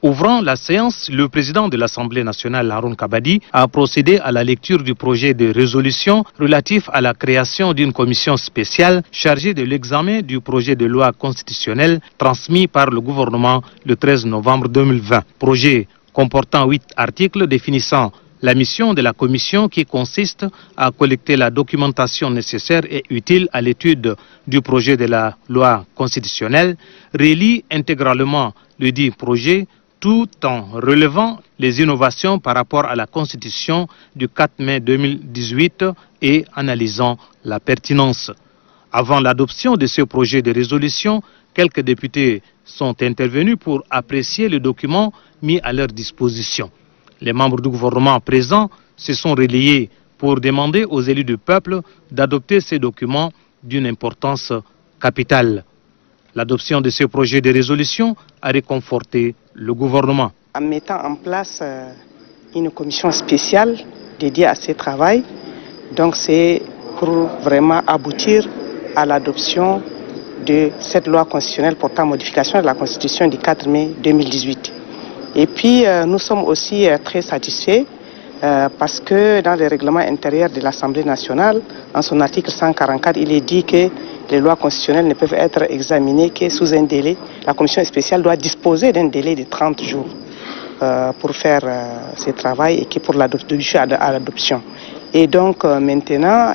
Ouvrant la séance, le président de l'Assemblée nationale, Haroun Kabadi, a procédé à la lecture du projet de résolution relatif à la création d'une commission spéciale chargée de l'examen du projet de loi constitutionnelle transmis par le gouvernement le 13 novembre 2020. Projet comportant 8 articles définissant la mission de la commission qui consiste à collecter la documentation nécessaire et utile à l'étude du projet de la loi constitutionnelle, relie intégralement le dit projet tout en relevant les innovations par rapport à la Constitution du 4 mai 2018 et analysant la pertinence. Avant l'adoption de ce projet de résolution, quelques députés sont intervenus pour apprécier le document mis à leur disposition. Les membres du gouvernement présents se sont relayés pour demander aux élus du peuple d'adopter ces documents d'une importance capitale. L'adoption de ce projet de résolution a réconforté le gouvernement. En mettant en place une commission spéciale dédiée à ce travail, donc c'est pour vraiment aboutir à l'adoption de cette loi constitutionnelle portant modification de la Constitution du 4 mai 2018. Et puis nous sommes aussi très satisfaits parce que dans le règlement intérieur de l'Assemblée nationale, en son article 144, il est dit que les lois constitutionnelles ne peuvent être examinées que sous un délai. La commission spéciale doit disposer d'un délai de 30 jours pour faire ce travail et qui pour l'adoption à l'adoption. Et donc maintenant,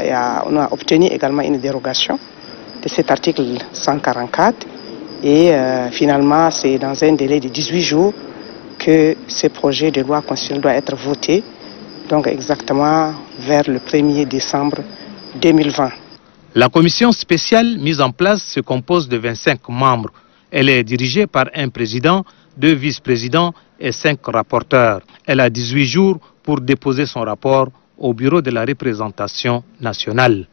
on a obtenu également une dérogation de cet article 144 et finalement c'est dans un délai de 18 jours que ce projet de loi constitutionnelle doit être voté, donc exactement vers le 1er décembre 2020. La commission spéciale mise en place se compose de 25 membres. Elle est dirigée par un président, 2 vice-présidents et 5 rapporteurs. Elle a 18 jours pour déposer son rapport au bureau de la représentation nationale.